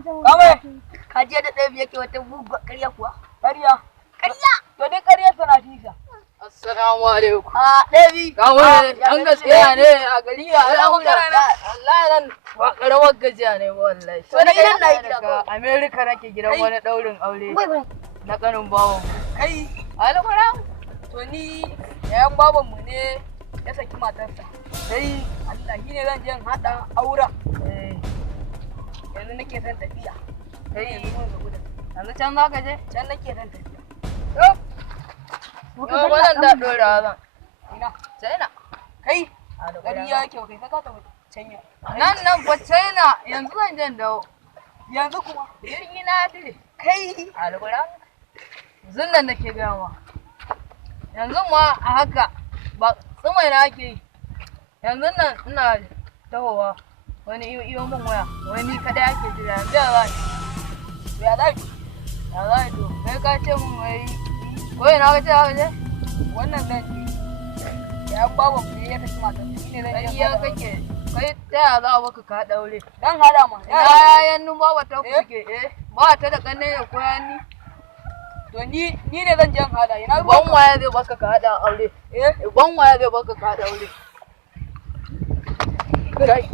Kawai, ka je da ɗaya yake wata buga ƙarya kuwa? Ƙarya. Ƙarya. To dai ƙarya tana fisa. Assalamu alaikum. Ɗabi. Kawai, ɗan gaskiya ne a gari a al'amura. Wallahi nan ba ƙaramar gajiya ne ba wallahi. To da gidan na yi gida ko? Amerika nake gidan wani ɗaurin aure na ƙanin baban. Kai. Alƙur'an. To ni yayan babanmu ne ya saki matarsa. Sai Allah shi ne zan je in haɗa auren. Yanzu nake son tafiya. Kai Yanzu mun gabu da yanzu can za ka je? can nake son tafiya. Yau wannan da ɗora zan. Ina. China. Kai. Ƙarya yake kai saka ta canya. Nan fa China yanzu zan je dawo. Yanzu kuma. Jirgi na dire. Kai. Alƙur'an. Yanzu nan nake gawa. Yanzu ma a haka ba tsumai na ake yi. Yanzu nan ina tahowa wani iyo min waya wani kada ake jira yanzu ya za To ya zai. ya za to kai ka ce min wai ko ina ka ce haka je Wannan zan je. Yayan babanmu ne ya saki matarsa. Shi ne zan kai je. ya kake kai ta ya za a baka ka daure Dan hada ma. yayan nu ba ta kuke ba ta da kanne ya koya ni To ni ne zan je in hada. Ina ban waya zai baka ka hada aure ban waya zai baka ka hada aure kai